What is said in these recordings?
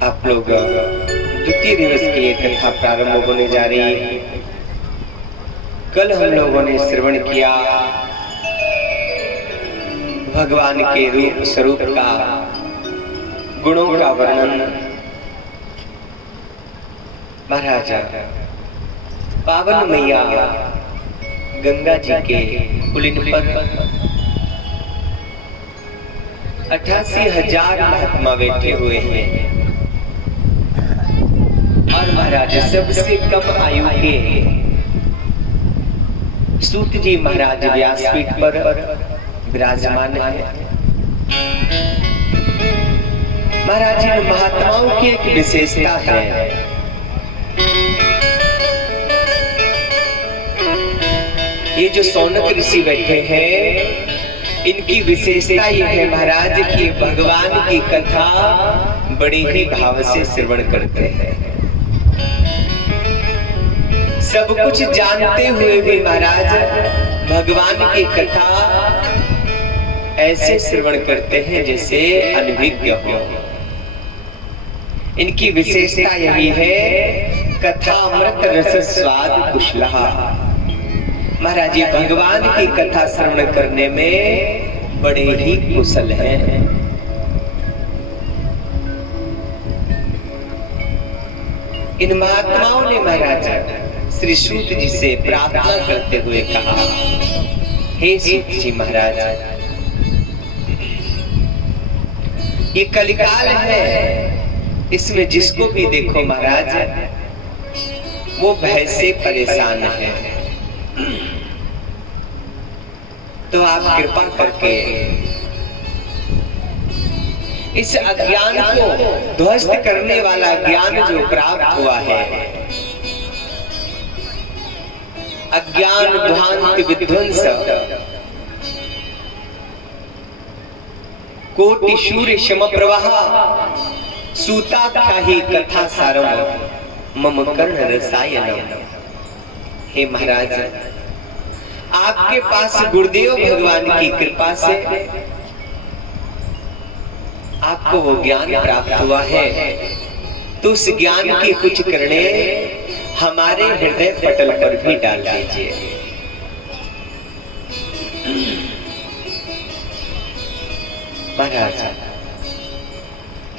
आप लोग द्वितीय दिवस की ये कथा प्रारंभ होने जा रही है। कल हम लोगों ने श्रवण किया भगवान के रूप स्वरूप का, गुणों का वर्णन। महाराज पावन मैया गंगा जी के कुलिन पर 88,000 महात्मा बैठे हुए हैं और महाराज सबसे कम आयु के सूत जी महाराज व्यासपीठ पर विराजमान है। महाराज इन महात्माओं की एक विशेषता है, ये जो सौनक ऋषि बैठे हैं इनकी विशेषता ये है महाराज कि भगवान की कथा बड़े ही भाव से श्रवण करते हैं। सब कुछ जानते हुए भी महाराज भगवान की कथा ऐसे श्रवण करते हैं जैसे अनभिज्ञ हो। इनकी विशेषता यही है, कथा अमृत रस स्वाद कुशलहा। महाराज जी भगवान की कथा श्रवण करने में बड़े ही कुशल हैं। इन महात्माओं ने महाराज श्री सूत जी से प्रार्थना करते हुए कहा, हे सूत जी महाराज, ये कलिकाल है, इसमें जिसको भी देखो महाराज वो भय से परेशान है। तो आप कृपा करके इस अज्ञान को ध्वस्त करने वाला ज्ञान जो प्राप्त हुआ है, अज्ञान ध्वांत विध्वंस कोटि शूर शम प्रवाह सूताख्याहि कथा सारम मम कर्ण रसायनम। हे महाराज, आपके पास गुरुदेव भगवान की कृपा से आपको वो ज्ञान प्राप्त हुआ है, तो उस ज्ञान की कुछ किरणें हमारे हृदय पटल पर भी डाल दीजिए। महाराज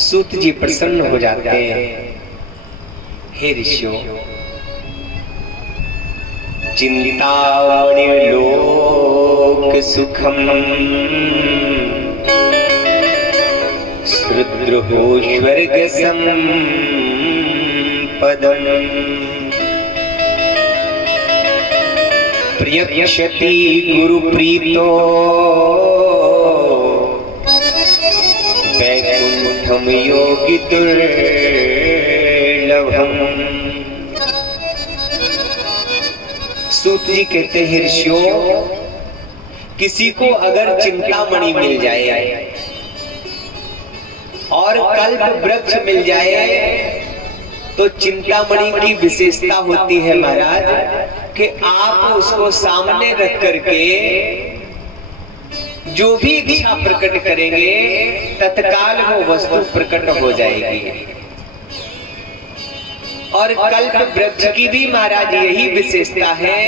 सूत जी प्रसन्न हो जाते हैं। हे ऋषियों, चिंतामणि लोक सुखम सुद्रुहो स्वर्ग संपदम प्रियक्षति गुरु प्रीतो वैकुंठम योगी दुर्लभम। सूत जी कहते हैं ऋषियों, किसी को अगर चिंतामणि मिल जाए और कल्प वृक्ष मिल जाए तो चिंतामणि की विशेषता होती है महाराज कि आप उसको सामने रख करके जो भी इच्छा प्रकट करेंगे तत्काल वो वस्तु प्रकट हो जाएगी। और कल्प वृक्ष की भी महाराज यही विशेषता है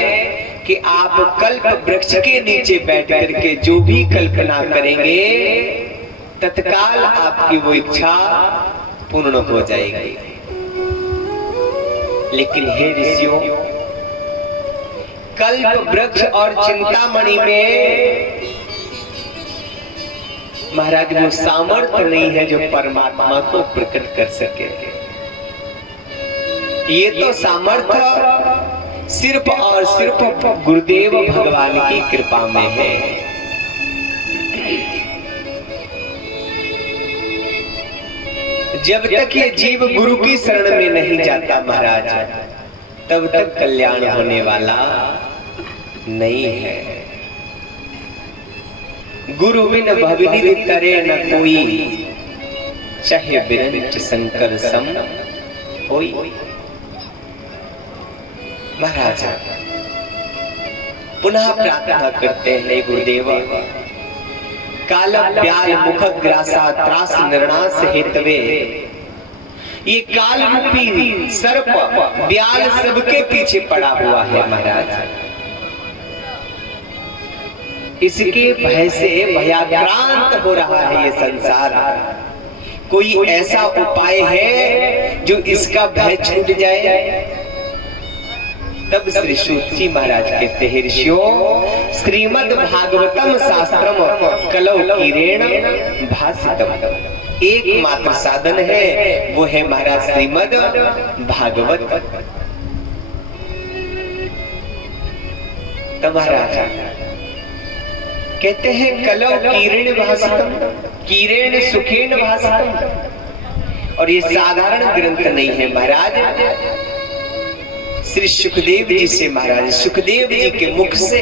कि आप कल्प वृक्ष के नीचे बैठ करके जो भी कल्पना करेंगे तत्काल आपकी वो इच्छा पूर्ण हो जाएगी। लेकिन हे ऋषियों, कल्प वृक्ष और चिंतामणि में महाराज वो सामर्थ्य नहीं है जो परमात्मा को प्रकट कर सके। ये तो सामर्थ्य सिर्फ और सिर्फ गुरुदेव भगवान की कृपा में है। जब तक ये जीव गुरु की शरण में नहीं जाता महाराज, तब तक कल्याण होने वाला नहीं है। गुरु बिन भवनिधि करे न कोई, चाहे बिरंच शंकर सम होई। महाराज पुनः प्रार्थना करते हैं, गुरुदेव काल ब्याल मुख ग्रासा त्रास निर्णास हेतवे। ये काल रूपी सर्प ब्याल सबके पीछे पड़ा हुआ है महाराज। इसके भय से भयाक्रांत हो रहा है ये संसार। कोई ऐसा उपाय है जो इसका भय छूट जाए? तब श्री सूत जी महाराज कहते हैं, ऋषियों श्रीमद् भागवतम शास्त्रम कलौ कीरेण भासितम। एकमात्र साधन है, वो है महाराज श्रीमद् भागवत। तब महाराज कहते हैं कलौ कीरेण भासितम, कीरेण सुखेन भासितम। और ये साधारण ग्रंथ नहीं है महाराज। श्री सुखदेव जी से महाराज सुखदेव जी के मुख से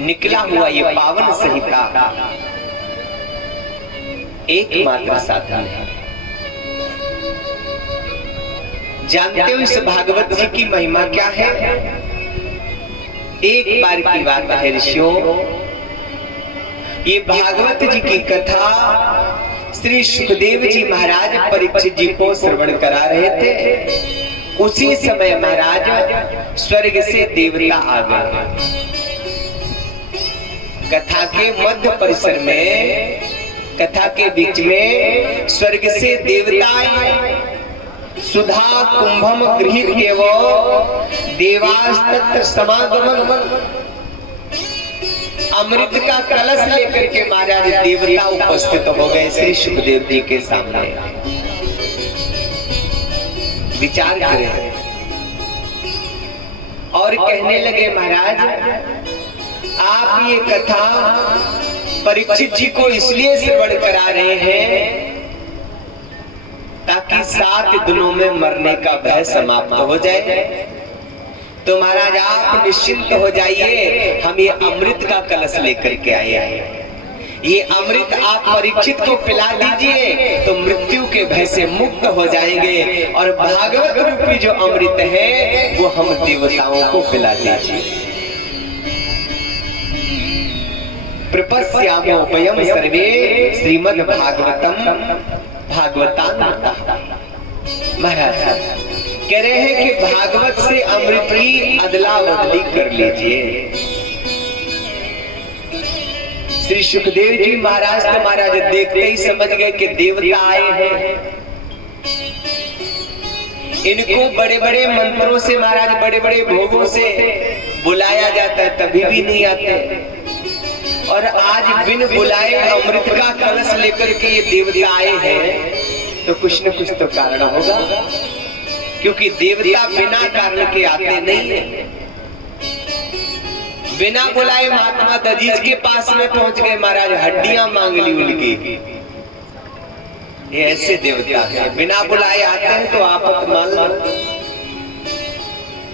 निकला हुआ ये पावन संहिता एकमात्र साधन है। जानते हो इस भागवत जी की महिमा क्या है? एक बार की बात है ऋषियों, ये भागवत जी की कथा श्री सुखदेव जी महाराज परीक्षित जी को श्रवण करा रहे थे। उसी समय महाराज स्वर्ग से देवता आ गए। कथा के मध्य परिसर में, कथा के बीच में स्वर्ग से देवता आए। सुधा कुंभम गृहीत देवो देवास्तत्र समागमन। अमृत का कलश लेकर के महाराज देवता उपस्थित हो गए श्री सुखदेव जी के सामने। विचार करें और कहने लगे, महाराज आप ये कथा परीक्षित जी को इसलिए श्रवण करा रहे हैं ताकि 7 दिनों में मरने का भय समाप्त हो जाए। तो महाराज आप निश्चिंत हो जाइए, हम ये अमृत का कलश लेकर के आए हैं। ये अमृत आप परीक्षित को पिला दीजिए तो मृत्यु के भय से मुक्त हो जाएंगे। और भागवत रूपी जो अमृत है वो हम देवताओं को पिला दीजिए। प्रपश्यामो वयं सर्वे श्रीमद् भागवतम भागवतामृतः। महाराज कह रहे हैं कि भागवत से अमृत की अदला बदली कर लीजिए। श्री सुखदेव जी महाराज तो महाराज देखते ही समझ गए कि देवता आए हैं। इनको बड़े बड़े मंत्रों से महाराज, बड़े बड़े भोगों से बुलाया जाता है, तभी भी नहीं आते। और आज बिन बुलाए अमृत का कलश लेकर के ये देवता आए हैं, तो कुछ न कुछ तो कारण होगा, क्योंकि देवता बिना कारण के आते नहीं है। बिना बुलाए महात्मा दजीज के पास में पहुंच गए महाराज, हड्डियां मांग ली उनकी। ये ऐसे देवता है, बिना बुलाए आते हैं तो आपत मान लो।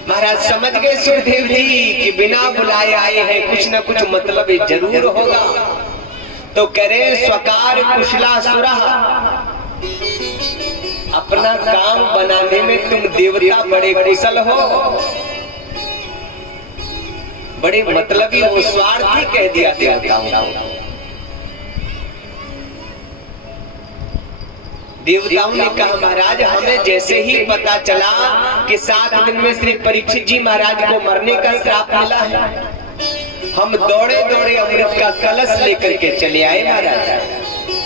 महाराज समझ गए सुखदेव जी कि बिना बुलाए आए हैं, कुछ ना कुछ मतलब जरूर होगा। तो करे स्वकार कुशला सुरा, अपना काम बनाने में तुम देवता बड़े कुशल हो, बड़े मतलबी हो, स्वार्थी कह दिया देवताओं। देवताओं ने कहा महाराज हमें जैसे ही पता चला कि 7 दिन में श्री परीक्षित जी महाराज को मरने का श्राप मिला है, हम दौड़े दौड़े अमृत का कलश लेकर के चले आए महाराज,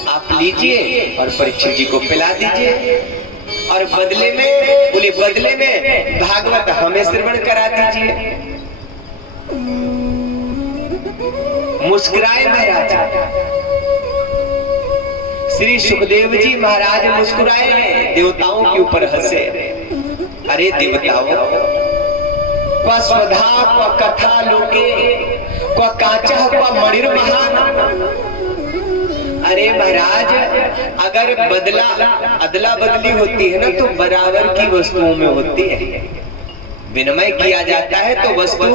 आप लीजिए और परीक्षित जी को पिला दीजिए, और बदले में बोले बदले में भागवत हमें श्रवण करा दीजिए। मुस्कुराए महाराज, श्री सुखदेव जी महाराज मुस्कुराए, देवताओं के ऊपर हंसे। अरे देवताओं, क्व स्वधा क्व कथा लोके क्व काचा क्व मणिर महान। अरे महाराज अगर बदला अदला बदली होती है ना तो बराबर की वस्तुओं में होती है, विनिमय किया जाता है तो वस्तु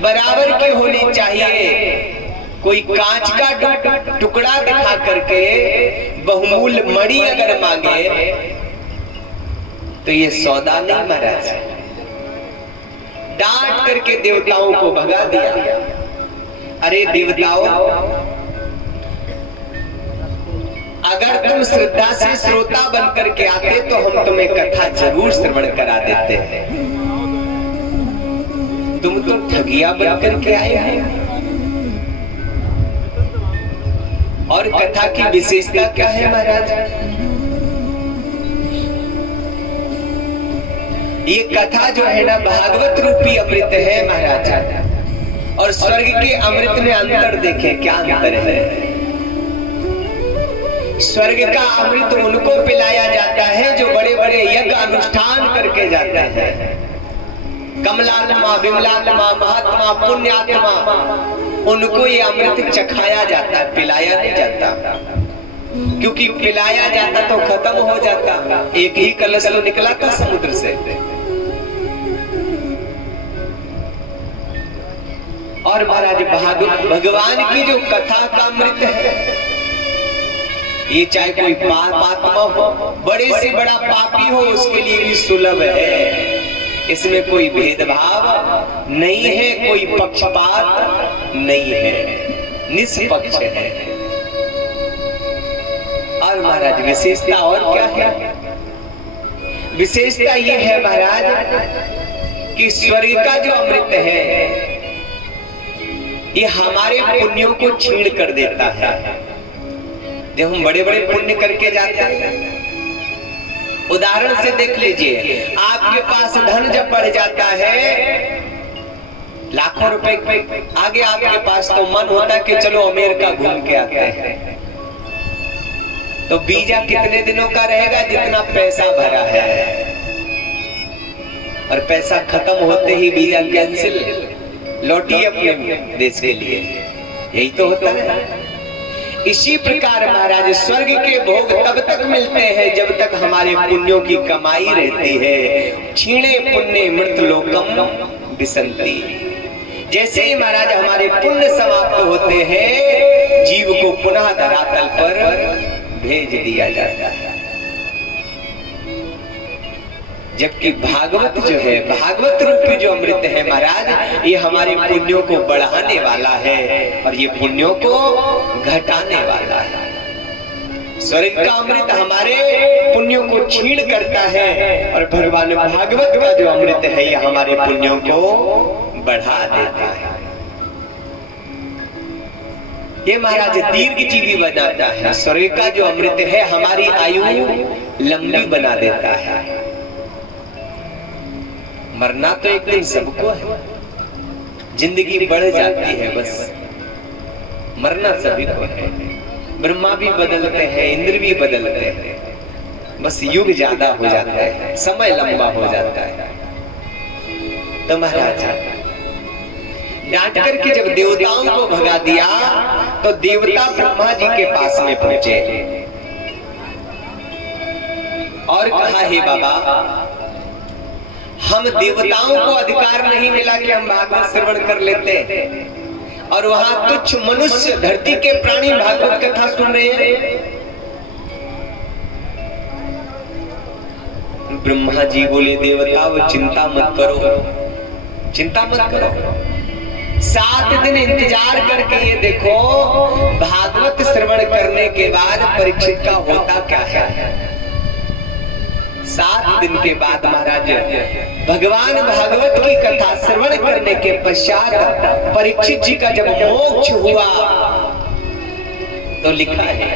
बराबर की होनी चाहिए। कोई कांच का टुकड़ा दिखा करके बहुमूल्य मणि अगर मांगे तो ये सौदा नहीं महाराज। डांट करके देवताओं को भगा दिया। अरे देवताओं, अगर तुम श्रद्धा से श्रोता बन करके आते तो हम तुम्हें कथा जरूर श्रवण करा देते हैं। तुम तो ठगिया बन करके आए हैं। और कथा की विशेषता क्या है महाराज? ये कथा जो है ना भागवत रूपी अमृत है महाराज, और स्वर्ग के अमृत में अंतर देखें, क्या अंतर है। स्वर्ग का अमृत उनको पिलाया जाता है जो बड़े बड़े यज्ञ अनुष्ठान करके जाते हैं। कमलात्मा, विमलात्मा, महात्मा, पुण्यात्मा, उनको ये अमृत चखाया जाता है, पिलाया नहीं जाता। क्योंकि पिलाया जाता तो खत्म हो जाता। एक ही कलश तो निकला था समुद्र से। और महाराज भगवान की जो कथा का अमृत है, ये चाहे कोई पापात्मा हो, बड़े से बड़ा पापी हो, उसके लिए भी सुलभ है। इसमें कोई भेदभाव नहीं है, कोई पक्षपात नहीं है, निष्पक्ष है। और महाराज विशेषता और क्या है? विशेषता ये है महाराज कि स्वर्ग का जो अमृत है ये हमारे पुण्यों को छीण कर देता है। जब हम बड़े बड़े पुण्य करके जाते हैं, उदाहरण से देख लीजिए, आपके पास धन जब बढ़ जाता है लाखों रुपए आगे आपके पास, तो मन होता है कि चलो अमेरिका घूम के आते हैं। तो वीजा कितने दिनों का रहेगा? जितना पैसा भरा है, और पैसा खत्म होते ही वीजा कैंसिल, लौटिए अपने देश के लिए। यही तो होता है। इसी प्रकार महाराज स्वर्ग के भोग तब तक मिलते हैं जब तक हमारे पुण्यों की कमाई रहती है। क्षीणे पुण्य मृत लोकम विसंति। जैसे ही महाराज हमारे पुण्य समाप्त होते हैं, जीव को पुनः धरातल पर भेज दिया जाता है। जबकि भागवत जो है, भागवत रूपी जो अमृत है महाराज, ये हमारे पुण्यों को बढ़ाने वाला है और ये पुण्यों को घटाने वाला है। स्वर्ग का अमृत हमारे पुण्यों को क्षीण करता है, और भगवान भागवत का जो अमृत है ये हमारे पुण्यों को बढ़ा देता है। ये महाराज दीर्घजीवी बनाता है। स्वर्ग का जो अमृत है हमारी आयु लंबी बना देता है। मरना तो एक दिन सबको है, जिंदगी बढ़ जाती है, बस मरना सभी को है। ब्रह्मा भी बदलते हैं, इंद्र भी बदलते हैं, बस युग ज्यादा हो जाता है, समय लंबा हो जाता है। तो महाराज डांट करके जब देवताओं को भगा दिया तो देवता ब्रह्मा जी के पास में पहुंचे और कहा, हे बाबा, हम देवताओं को अधिकार नहीं मिला कि हम भागवत श्रवण कर लेते, और वहां तुच्छ मनुष्य धरती के प्राणी भागवत कथा सुन रहे हैं। ब्रह्मा जी बोले, देवताओं चिंता मत करो, चिंता मत करो, 7 दिन इंतजार करके ये देखो भागवत श्रवण करने के बाद परीक्षित का होता क्या है। 7 दिन के बाद महाराज भगवान भागवत की कथा श्रवण करने के पश्चात परीक्षित जी का जब मोक्ष हुआ तो लिखा है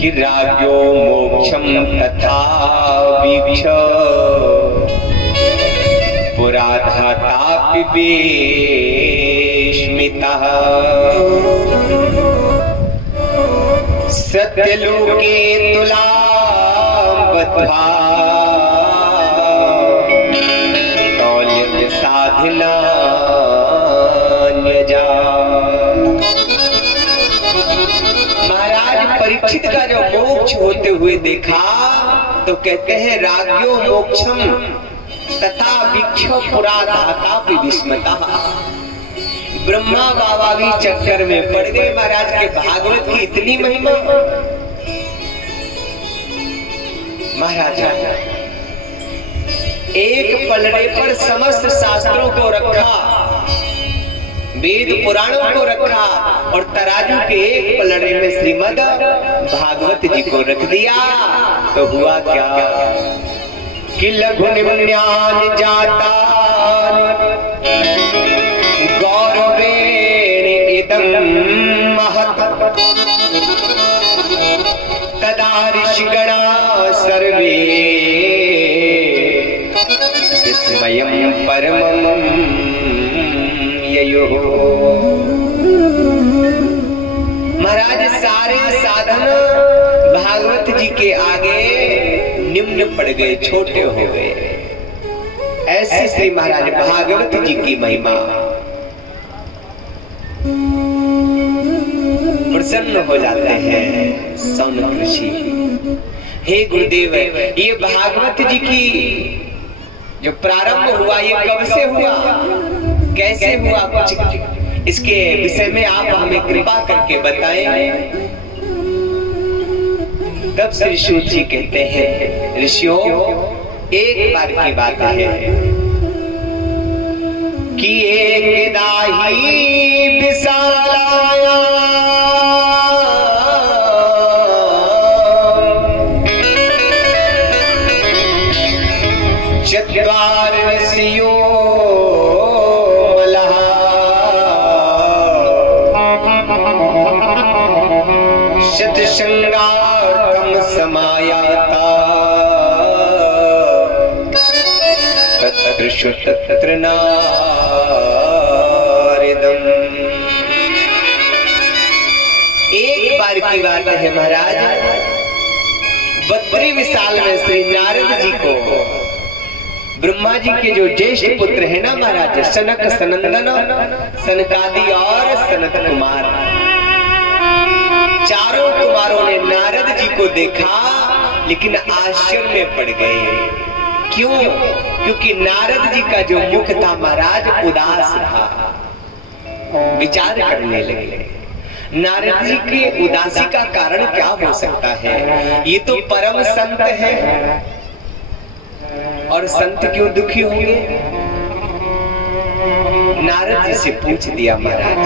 कि राज्यो मोक्षम तथा वीक्ष पुराधाता पिबेश्मितः सत्यलोके तुलाबद्धा तौल्य साधना न्यजा। महाराज परीक्षित का जो मोक्ष होते हुए देखा तो कहते हैं, राज्यो मोक्षम तथा वीक्ष पुराधाता विस्मता। ब्रह्मा बाबा भी चक्कर में पड़ गए महाराज के भागवत की इतनी महिमा। महाराज एक पलड़े पर समस्त शास्त्रों को रखा, वेद पुराणों को रखा, और तराजू के एक पलड़े में श्रीमद् भागवत जी को रख दिया। तो हुआ क्या कि लघु निम्न्यान जाता गौरवेण इदं महत् तदा ऋषिगणा सर्वे विस्मयं परमं ययुः। महाराज सारे साधन भागवत जी के आगे निम्न पड़ गए, छोटे हो गए। ऐसे श्री महाराज भागवत जी की महिमा। प्रसन्न हो जाते हैं सौनक ऋषि। हे गुरुदेव, ये भागवत जी की जो प्रारंभ हुआ ये कब से हुआ, कैसे हुआ, कुछ इसके विषय में आप हमें कृपा करके बताएं। तब श्री सूत जी कहते हैं, ऋषियों, एक बार की बात है कि एक दाही विशालाया चत्वार ऋषियों शतशृंगारम समायाता तत्र नारदम्। एक बार की बात है महाराज, बद्री विशाल में श्री नारद जी को ब्रह्मा जी के जो ज्येष्ठ पुत्र है ना महाराज, सनक सनंदन सनकादि और सनत कुमार, चारों कुमारों ने नारद जी को देखा लेकिन आश्चर्य में पड़ गए। क्यों? क्योंकि नारद जी का जो मुख था महाराज उदास था। विचार करने लगे, नारद जी की उदासी का कारण क्या हो सकता है? ये तो परम संत है, और संत क्यों दुखी होंगे? नारद जी से पूछ दिया महाराज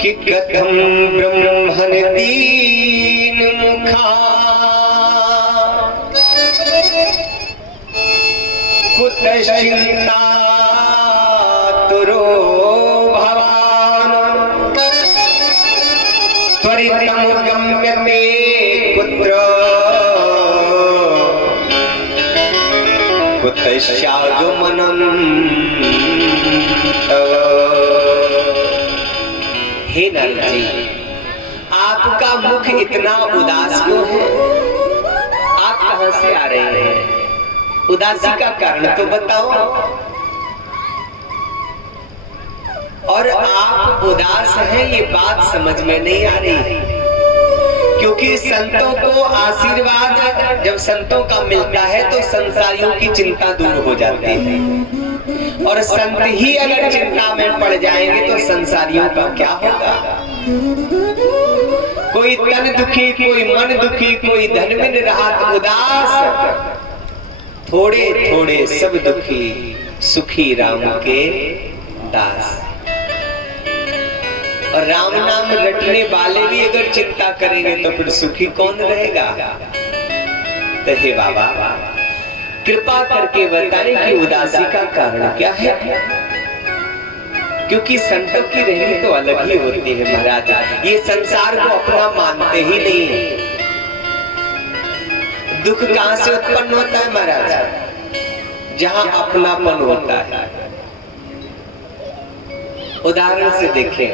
कि कथम ब्रह्मण दीन मुखा कुत चिंता तुरो में पुत्र कुतश्चागमनम् हे नारद जी, आपका मुख इतना उदास क्यों है? आप कहां से आ रहे हैं? उदासी का कारण तो बताओ। और आप उदास हैं ये बात समझ में नहीं आ रही, क्योंकि संतों को आशीर्वाद जब संतों का मिलता है तो संसारियों की चिंता दूर हो जाती है, और संत ही अगर चिंता में पड़ जाएंगे तो संसारियों का क्या होगा? कोई तन दुखी, कोई मन दुखी, कोई धन में राहत उदास, थोड़े थोड़े सब दुखी, सुखी राम के दास। और राम नाम रटने वाले भी अगर चिंता करेंगे तो फिर सुखी कौन रहेगा? तो हे बाबा, कृपा करके बताएं कि उदासी का कारण क्या है? क्योंकि संतों की रहनी तो अलग ही होती है महाराज, ये संसार को अपना मानते ही नहीं है। दुख कहां से उत्पन्न होता है महाराज? जहां अपनापन होता है। उदाहरण से देखें,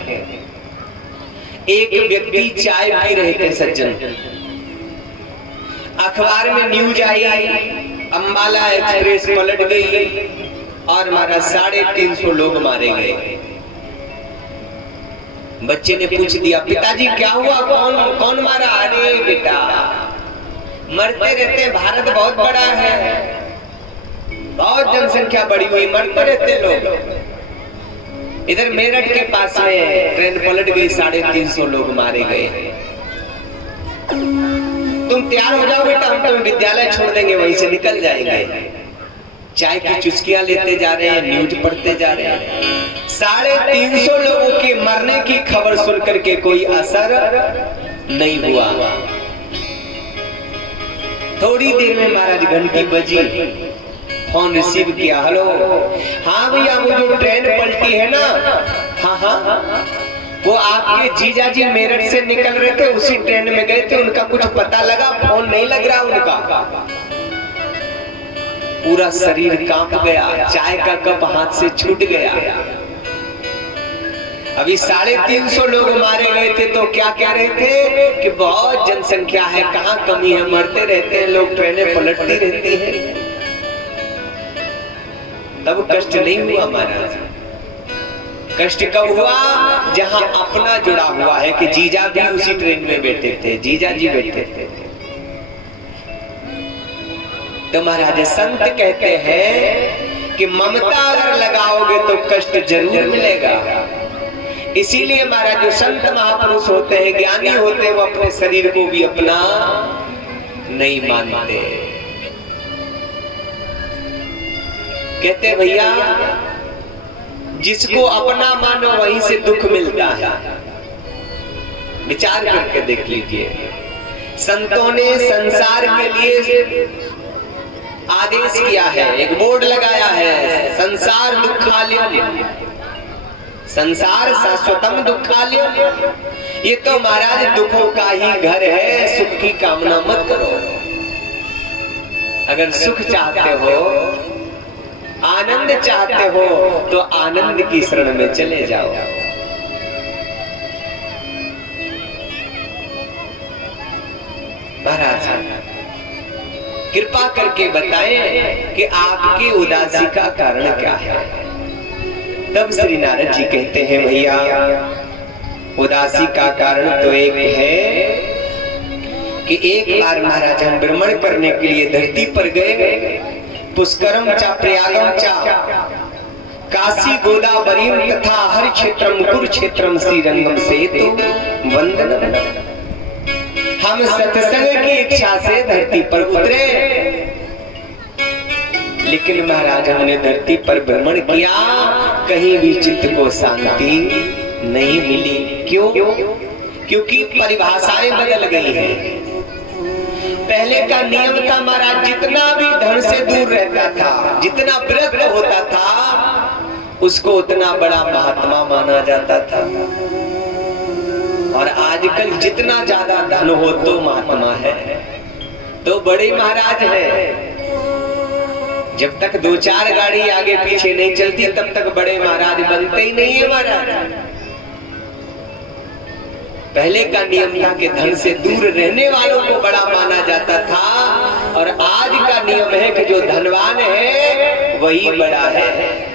एक व्यक्ति चाय पी रहे थे सज्जन, अखबार में न्यूज आई, अंबाला एक्सप्रेस पलट गई और हमारा 350 लोग मारे गए। बच्चे ने पूछ दिया, पिताजी क्या हुआ, कौन कौन मारा? अरे बेटा, मरते रहते, भारत बहुत बड़ा है, बहुत जनसंख्या बढ़ी हुई, मरते रहते लोग। इधर मेरठ के पास में ट्रेन पलट गई, 350 लोग मारे गए। तुम तैयार हो जाओ बेटा, हम तुम्हें विद्यालय छोड़ देंगे, वहीं से निकल जाएंगे। चाय की चुस्कियां लेते जा रहे हैं, न्यूज पढ़ते जा रहे हैं। 350 लोगों के मरने की खबर सुनकर के कोई असर नहीं हुआ। थोड़ी देर में महाराज घंटी बजी, फोन रिसीव किया, हेलो, हाँ भैया, वो जो ट्रेन पलटी है ना, हाँ, वो आपके जीजा जी मेरठ से निकल रहे थे, उसी ट्रेन में गए थे, उनका कुछ पता लगा? फोन नहीं लग रहा उनका। पूरा शरीर कांप गया, चाय का कप हाथ से छूट गया। अभी 350 लोग मारे गए थे तो क्या कह रहे थे कि बहुत जनसंख्या है, कहाँ कमी है, मरते रहते हैं लोग, ट्रेनें पलटती रहती हैं। तब कष्ट नहीं हुआ महाराज। कष्ट कब हुआ? जहां अपना जुड़ा हुआ है कि जीजा भी उसी ट्रेन में बैठे थे, जीजा जी बैठे थे। तो महाराज संत कहते हैं कि ममता अगर लगाओगे तो कष्ट जरूर मिलेगा। इसीलिए महाराज जो संत महापुरुष होते हैं, ज्ञानी होते हैं, वो अपने शरीर को भी अपना नहीं मानते। कहते भैया, जिसको अपना मानो वहीं से दुख मिलता है। विचार करके देख लीजिए, संतों ने संसार के लिए आदेश किया है, एक बोर्ड लगाया है, संसार दुखालयम, संसार शाश्वतम दुखालयम। ये तो महाराज दुखों का ही घर है, सुख की कामना मत करो। अगर सुख चाहते हो, आनंद चाहते हो, तो आनंद की शरण में चले जाओ। महाराज कृपा करके बताएं कि आपकी उदासी का कारण क्या है? तब श्री नारद जी कहते हैं, भैया उदासी का कारण तो एक है कि एक बार महाराज हम भ्रमण करने के लिए धरती पर गए, पुष्करम चा प्रयागम चा काशी गोदावरी तथा हर क्षेत्रम कुरुक्षेत्रम श्रीरंगम से तो वंदन। हम सत्संग की इच्छा से धरती पर उतरे, लेकिन महाराज हमने धरती पर भ्रमण किया, कहीं भी चित्त को शांति नहीं मिली। क्यों? क्योंकि परिभाषाएं बदल गई हैं। पहले का नियम था महाराज, जितना भी धन से दूर रहता था, जितना व्रत होता था, उसको उतना बड़ा महात्मा माना जाता था। और आजकल जितना ज्यादा धन हो तो महात्मा है, तो बड़े महाराज है। जब तक 2-4 गाड़ी आगे पीछे नहीं चलती तब तक बड़े महाराज बनते ही नहीं है महाराज। पहले का नियम था कि धन से दूर रहने वालों को बड़ा माना जाता था, और आज का नियम है कि जो धनवान है वही बड़ा है।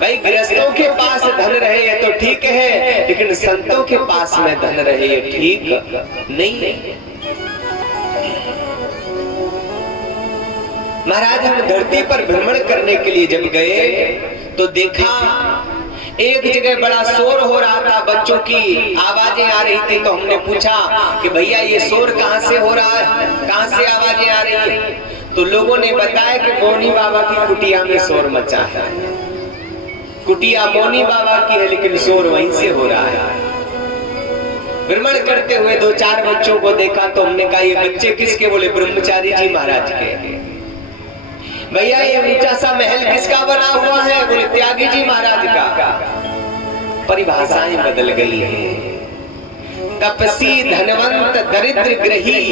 भाई गृहस्थों के पास धन रहे ये तो ठीक है, लेकिन संतों के पास में धन रहे ये ठीक नहीं। महाराज हम धरती पर भ्रमण करने के लिए जब गए तो देखा एक जगह बड़ा शोर हो रहा था, बच्चों की आवाजें आ रही थी। तो हमने पूछा कि भैया ये शोर कहाँ से हो रहा है, कहाँ से आवाजें आ रही है? तो लोगों ने बताया कि मौनी बाबा की कुटिया में शोर मचा है। कुटिया मौनी बाबा की है लेकिन शोर वहीं से हो रहा है। भ्रमण करते हुए 2-4 बच्चों को देखा तो हमने कहा ये बच्चे किसके? बोले ब्रह्मचारी जी महाराज के। भैया ये ऊंचा सा महल किसका बना हुआ है? बोले त्यागी जी महाराज का। परिभाषाएं बदल गई है। तपसी धनवंत दरिद्र ग्रही,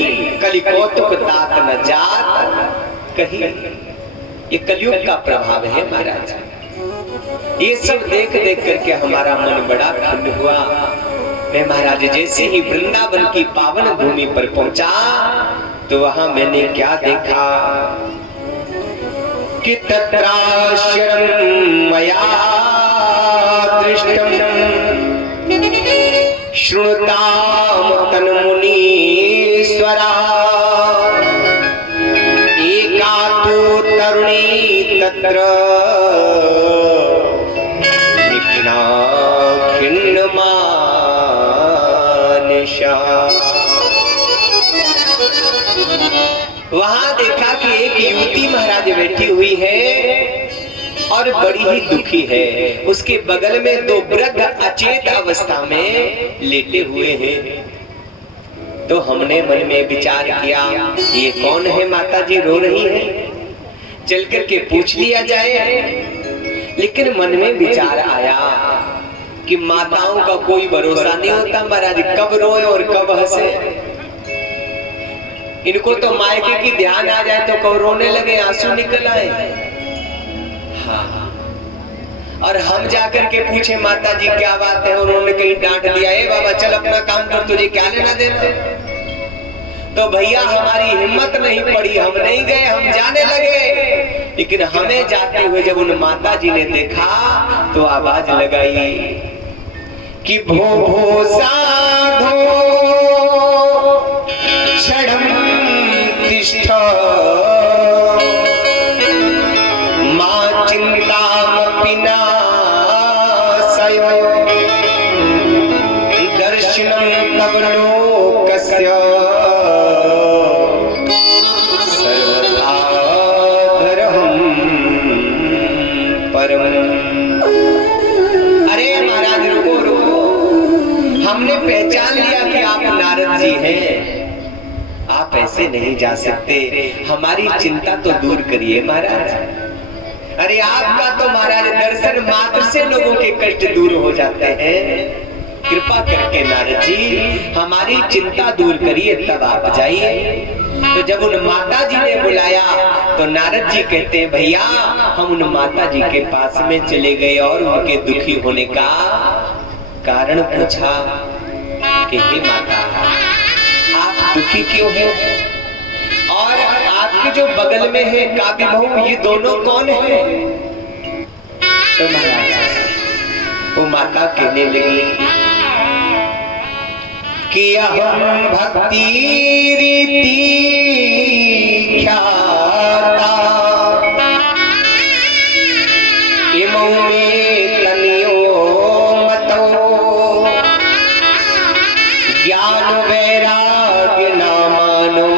कलि कौतुक तात न जात कही। ये कलयुग का प्रभाव है महाराज। ये सब देख देख करके हमारा मन बड़ा खिन्न हुआ। मैं महाराज जैसे ही वृंदावन की पावन भूमि पर पहुंचा तो वहां मैंने क्या देखा कि तत्राश्रम मया दृष्टम श्रुताम तन्मुनीश्वरा एका तु तरुणी तत्र निखिना खिन्नमा निशा। वहां देखा कि एक युवती महाराज बैठी हुई है और बड़ी ही दुखी है। उसके बगल में 2 वृद्ध अचेत अवस्था में लेटे हुए हैं। तो हमने मन में विचार किया ये कौन है? माता जी रो रही है, चल करके पूछ लिया जाए। लेकिन मन में विचार आया कि माताओं का कोई भरोसा नहीं होता महाराज, कब रोए और कब हंसे। इनको तो मायके की ध्यान आ जाए तो कब रोने लगे, आंसू निकल आए। हाँ, और हम जाकर के पूछे माता जी क्या बात है, उन्होंने कहीं डांट दिया, ए बाबा चल अपना काम कर, तुझे क्या लेना देना। तो भैया हमारी हिम्मत नहीं पड़ी, हम नहीं गए, हम जाने लगे। लेकिन हमें जाते हुए जब उन माता जी ने देखा तो आवाज लगाई कि भो भो साधो क्षणं तिष्ठ मा चिंतामपि नाशय दर्शनं तव लोकस्य सर्वथा धरहं परम। अरे महाराज रुको रुको, हमने पहचान लिया कि आप नारद जी हैं, आप ऐसे नहीं जा सकते, हमारी चिंता तो दूर करिए महाराज। अरे आपका तो महाराज दर्शन मात्र से लोगों के कष्ट दूर हो जाते हैं। कृपा करके नारद जी हमारी चिंता दूर करिए, तब आप जाइए। तो जब उन माता जी ने बुलाया तो नारद जी कहते हैं भैया हम उन माता जी के पास में चले गए और उनके दुखी होने का कारण पूछा कि हे माता आप दुखी क्यों हैं, और आपके जो बगल में है काबी बहू ये दोनों कौन है? तो महाराज वो माता कहने लगी कि अहम भक्ति रीति ख्याता इमौ में तनियो मतो ज्ञान वैराग्य नामानो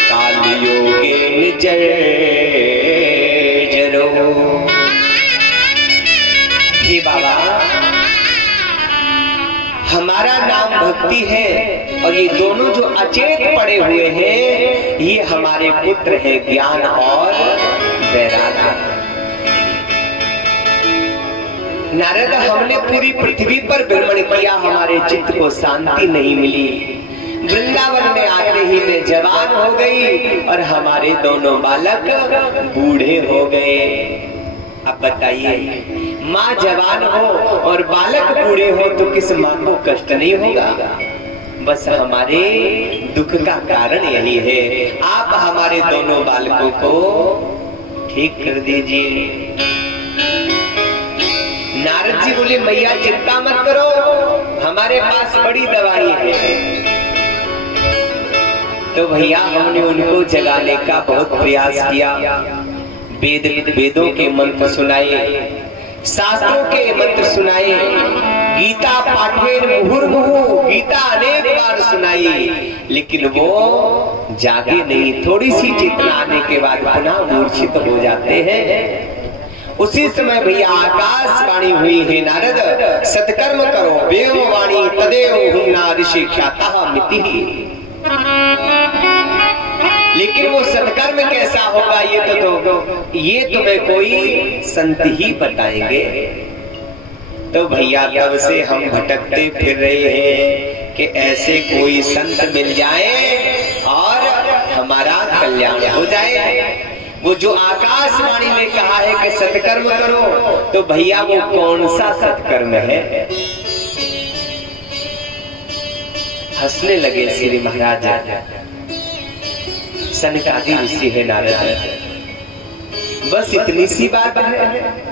कालयोगे निजय जनो। हे बाबा हमारा नाम भक्ति है और ये दोनों जो अचेत पड़े हुए हैं ये हमारे पुत्र हैं, ज्ञान और वैराग्य। नारद, हमने पूरी पृथ्वी पर भ्रमण किया, हमारे चित्त को शांति नहीं मिली। वृंदावन में आते ही मैं जवान हो गई और हमारे दोनों बालक बूढ़े हो गए। अब बताइए, माँ जवान हो और बालक बूढ़े हो तो किस माँ को कष्ट नहीं होगा? बस हमारे दुख का कारण यही है। आप हमारे दोनों बालकों को ठीक कर दीजिए। नारद जी बोले, मैया चिंता मत करो, हमारे पास बड़ी दवाई है। तो भैया हमने उनको जगाने का बहुत प्रयास किया। वेदों के मंत्र सुनाए, शास्त्रों के मंत्र सुनाए, गीता पाठेन मुहुर्मुहु, गीता अनेक बार सुनाई, लेकिन वो जागे नहीं। थोड़ी सी चेतना आने के बाद पुनः मूर्छित हो जाते हैं। उसी समय भैया आकाशवाणी हुई है, नारद सत्कर्म करो, वेव वाणी तदेव हुन्ना ऋषि ख्याता मिति। लेकिन वो सत्कर्म कैसा होगा ये तुम्हें कोई संत ही बताएंगे। तो भैया तब से हम भटकते फिर रहे हैं कि ऐसे कोई संत मिल जाए और हमारा कल्याण हो जाए। वो जो आकाशवाणी ने कहा है कि सत्कर्म करो, तो भैया वो कौन सा सत्कर्म है? हंसने लगे श्री महाराज। सनकादि ऋषि है नारद, बस इतनी सी बात है।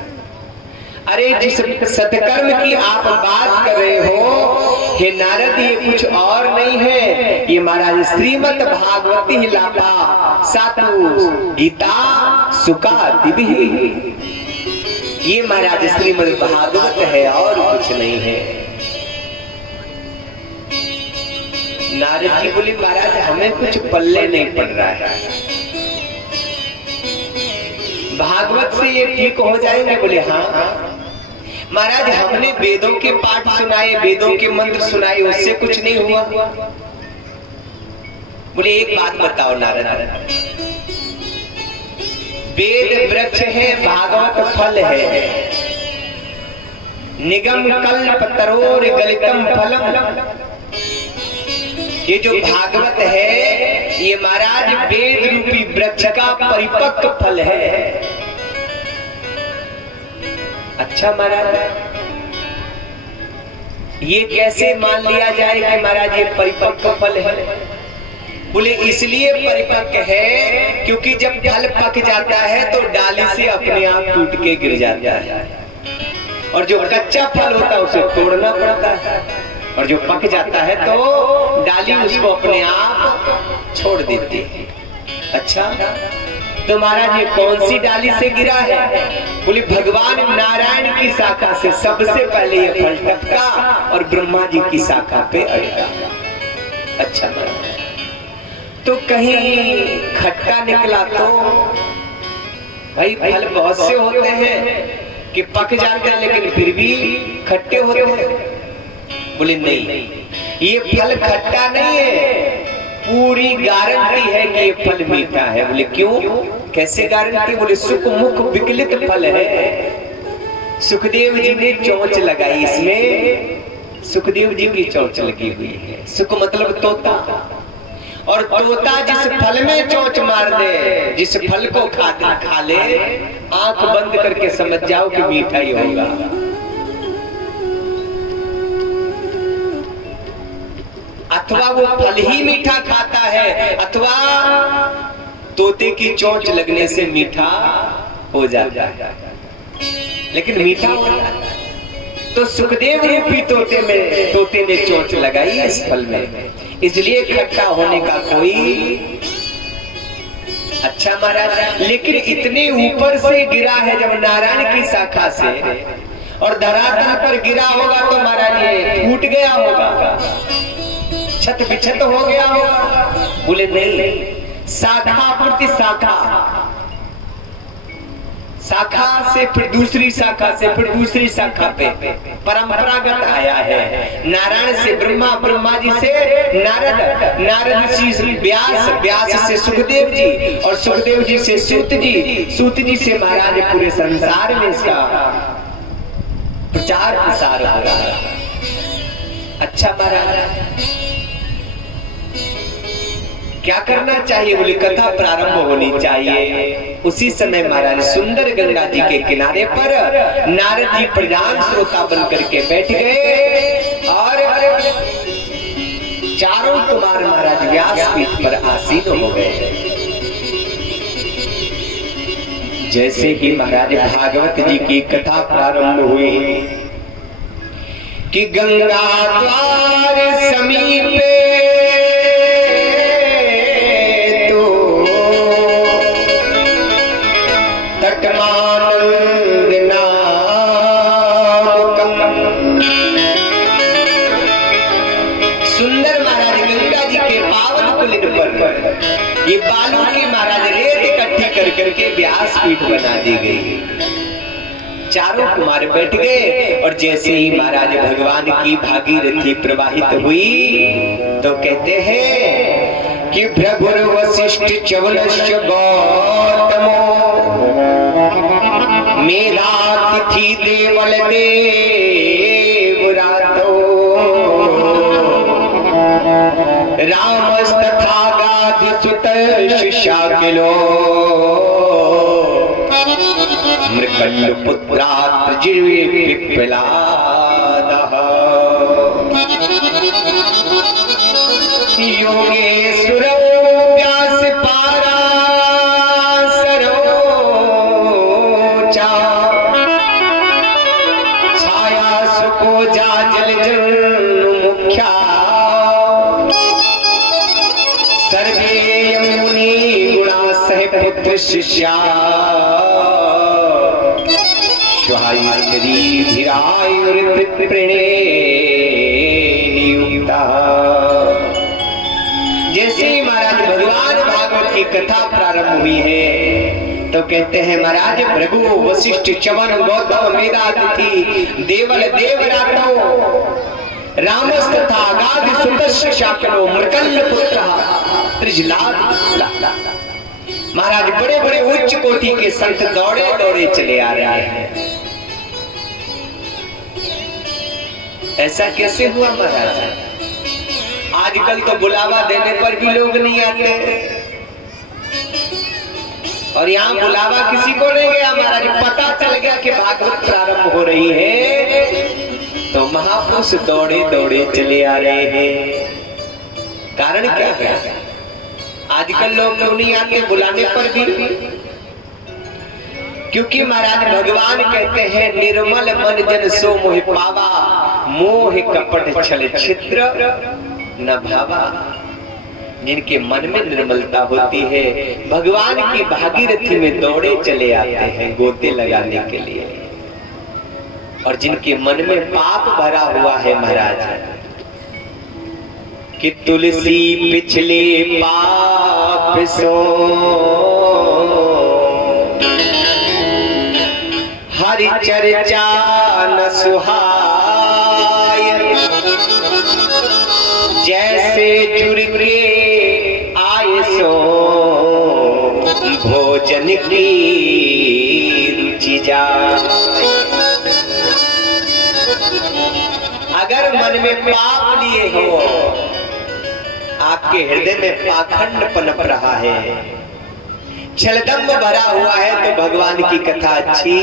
अरे जिस सत्कर्म की आप बात कर रहे हो हे नारद, ये कुछ और नहीं है, ये महाराज श्रीमद् भागवती लापा सातु गीता सुका दिव्य, ये महाराज श्रीमद् भागवत है और कुछ नहीं है। नारद जी बोले, महाराज हमें कुछ पल्ले नहीं पड़ रहा है, भागवत से ये ठीक हो जाएंगे? बोले हाँ महाराज, हमने वेदों के पाठ सुनाए, वेदों के मंत्र सुनाए, उससे कुछ नहीं हुआ। बोले एक बात बताओ नारद, वेद वृक्ष है, भागवत फल है, निगम कल्प तरोर गलितम फलम। ये जो भागवत है ये महाराज वेद रूपी वृक्ष का परिपक्व फल है। अच्छा महाराज, ये कैसे मान लिया जाए कि महाराज ये परिपक्व फल है? बोले इसलिए परिपक्व है क्योंकि जब फल पक जाता है तो डाली से अपने आप टूट के गिर जाता है, और जो कच्चा फल होता है उसे तोड़ना पड़ता है, और जो पक जाता है तो डाली उसको अपने आप छोड़ देती है। अच्छा तो महाराज ये कौन सी डाली से गिरा है? बोले भगवान नारायण की शाखा से सबसे पहले ये फल टपका और ब्रह्मा जी की शाखा पे अटका। अच्छा तो कहीं खट्टा निकला तो भाई फल बहुत से होते हैं कि पक जाते हैं लेकिन फिर भी खट्टे होते हैं। बोले नहीं, ये फल खट्टा नहीं है, पूरी गारंटी है कि ये फल मीठा है। बोले क्यों, कैसे गारंटी? बोले सुख मुख विकलित फल है। सुखदेव जी ने चोंच लगाई इसमें, सुखदेव जी की चोंच लगी हुई है। सुख मतलब तोता, और तोता जिस फल में चोंच मार दे, जिस फल को खा ले, आंख बंद करके समझ जाओ कि मीठा ही होगा। अथवा वो फल ही मीठा खाता है, अथवा तोते की चोंच लगने से मीठा हो जाता है, लेकिन मीठा होता है। तो सुखदेव रूपी तोते ने चोंच लगाई इस फल में, इसलिए खट्टा होने का कोई। अच्छा महाराज, लेकिन इतने ऊपर से गिरा है जब नारायण की शाखा से, और धरातल पर गिरा होगा तो महाराज ये टूट गया होगा, छत बिछत हो गया होगा। बोले नहीं, शाखा प्रति शाखा, शाखा से फिर दूसरी शाखा से फिर दूसरी शाखा पे परंपरागत आया है। नारायण से ब्रह्मा, ब्रह्मा जी से नारद, नारद जी से व्यास, व्यास से सुखदेव जी, और सुखदेव जी से सूत जी, सूत जी से महाराज पूरे संसार में इसका प्रचार प्रसार हो रहा है। अच्छा महाराज क्या करना चाहिए? बोले कथा प्रारंभ होनी चाहिए। उसी समय महाराज सुंदर गंगा जी के किनारे पर नारद जी प्रधान श्रोता बन करके बैठ गए और चारों कुमार महाराज व्यासपीठ पर आसीन हो गए। जैसे ही महाराज भागवत जी की कथा प्रारंभ हुई कि गंगा द्वार समीपे सुंदर महाराज गंगा जी के पावन कुलिन पर ये बालू की महाराज रेत इकट्ठी कर करके व्यासपीठ बना दी गई। चारों कुमार बैठ गए और जैसे ही महाराज भगवान की भागीरथी प्रवाहित हुई तो कहते हैं कि भृगुर वशिष्ठ च्यवनश्च गौतमो मेधातिथि देवल देवरातो रामस्तथा गाधिसुत शिशाकिलो मृकंड पुत्रात्र जीवे पिप्पलादः योगेश्वरो व्यास पाराशरो चा छाया सुको जाजल मुख्या सर्वे मुनि गुणा सह पुत्र शिष्या जैसे ही महाराज भगवान भागवत की कथा प्रारंभ हुई है तो कहते हैं महाराज भृगु वशिष्ठ च्यवन गौतम मेधातिथि देवल देवरातो रामस्तथा गाधिसुत शिशाकिलो मृकंड पुत्रः त्रिजलाद। महाराज बड़े बड़े उच्च कोटि के संत दौड़े दौड़े चले आ रहे हैं। ऐसा कैसे हुआ महाराज? आजकल तो बुलावा देने पर भी लोग नहीं आते और यहाँ बुलावा किसी को नहीं गया महाराज। पता चल गया कि भागवत प्रारंभ हो रही है तो महापुरुष दौड़े दौड़े चले आ रहे हैं। कारण क्या है? आजकल लोग क्यों नहीं आते बुलाने पर भी? क्योंकि महाराज भगवान कहते हैं निर्मल मन जन सो मोह पावा मोह कपट छल छिद्र न भावा। जिनके मन में निर्मलता होती है भगवान की भागीरथी में दौड़े चले आते हैं गोते लगाने के लिए। और जिनके मन में पाप भरा हुआ है महाराज कि तुलसी पिछले पाप सो हरि चर्चा न सुहाय जैसे जुर्गे आए सो भोजन की रुचि जाए। अगर मन में पाप लिए हो आपके हृदय में पाखंड पनप रहा है छलदम्ब भरा हुआ है तो भगवान की कथा अच्छी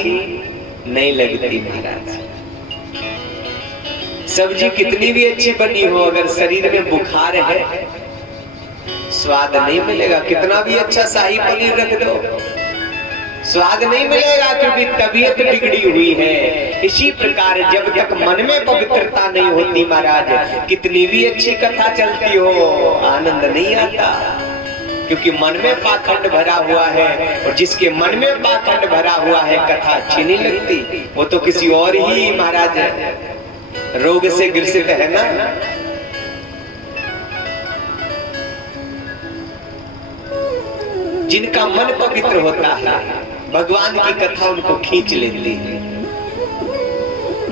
नहीं लगती महाराज। सब्जी कितनी भी अच्छी बनी हो अगर शरीर में बुखार है स्वाद नहीं मिलेगा। कितना भी अच्छा शाही पनीर रख दो स्वाद नहीं मिलेगा क्योंकि तबीयत बिगड़ी हुई है। इसी प्रकार जब तक मन में पवित्रता नहीं होती महाराज कितनी भी अच्छी कथा चलती हो आनंद नहीं आता क्योंकि मन में पाखंड भरा हुआ है और जिसके मन में पाखंड भरा हुआ है कथा अच्छी नहीं लगती। वो तो किसी और ही महाराज रोग से ग्रसित है ना। जिनका मन पवित्र होता है भगवान की कथा उनको खींच लेती है।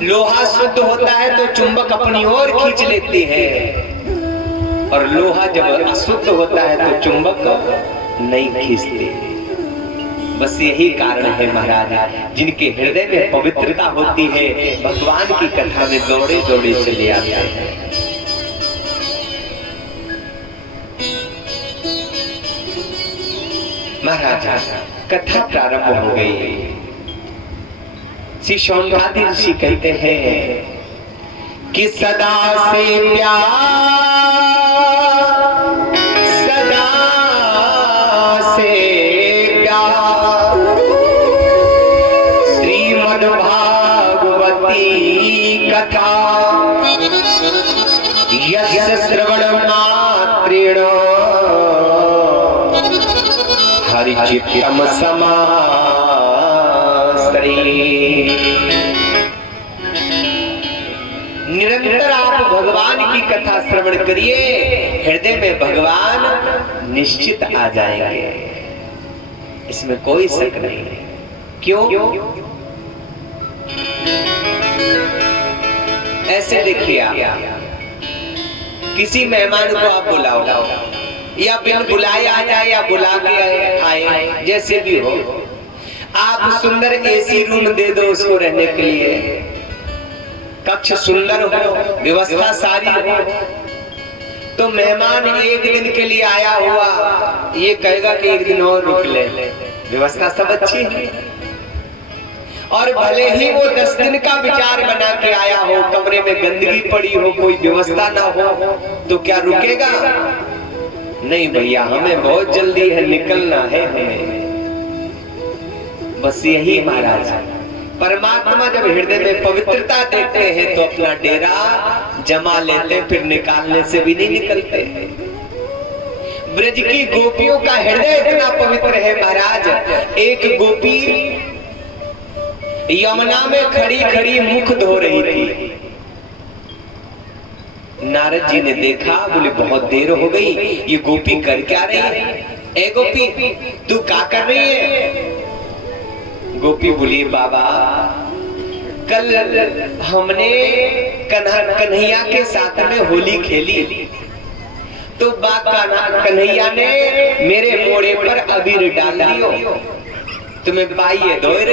लोहा शुद्ध होता है तो चुंबक अपनी ओर खींच लेती है और लोहा जब अशुद्ध होता है तो चुंबक नहीं खींचते। बस यही कारण है महाराज, जिनके हृदय में पवित्रता होती है भगवान की कथा में दौड़े दौड़े चले आते हैं। महाराज कथा प्रारंभ हो गई। श्री शौनकादि ऋषि कहते हैं कि सदा से प्यार, सदा से प्यार श्रीमद् भागवती कथा यस्य श्रवण मात्रेण हरिचित्तम समाश्रयेत्। निरंतर आप भगवान की कथा श्रवण करिए, हृदय में भगवान निश्चित आ जाएंगे, इसमें कोई शक नहीं। क्यों? ऐसे देखिए, आप किसी मेहमान को आप बुलाओ या बिन बुलाए आ जाए या बुला के आए, जैसे भी हो, आप सुंदर एसी रूम दे दो उसको रहने के लिए, कक्ष सुंदर हो, व्यवस्था सारी हो, तो मेहमान एक दिन के लिए आया हुआ ये कहेगा कि एक दिन और रुक ले, व्यवस्था सब अच्छी है। और भले ही वो 10 दिन का विचार बना के आया हो, कमरे में गंदगी पड़ी हो, कोई व्यवस्था ना हो, तो क्या रुकेगा? नहीं भैया, हमें बहुत जल्दी है, निकलना है हमें। बस यही महाराज, परमात्मा जब हृदय में पवित्रता देखते हैं तो अपना डेरा जमा लेते, फिर निकालने से भी नहीं निकलते। ब्रज की गोपियों का हृदय इतना पवित्र है महाराज, एक गोपी यमुना में खड़ी खड़ी मुख धो रही थी। नारद जी ने देखा, बोले बहुत देर हो गई, ये गोपी कर क्या रही है? ए गोपी, तू क्या कर रही है? गोपी बोली, बाबा कल हमने कन्हैया के साथ में होली खेली, तो कन्हैया ने मेरे मोड़े पर अबीर डाल दियो, तुम्हें बाई धोए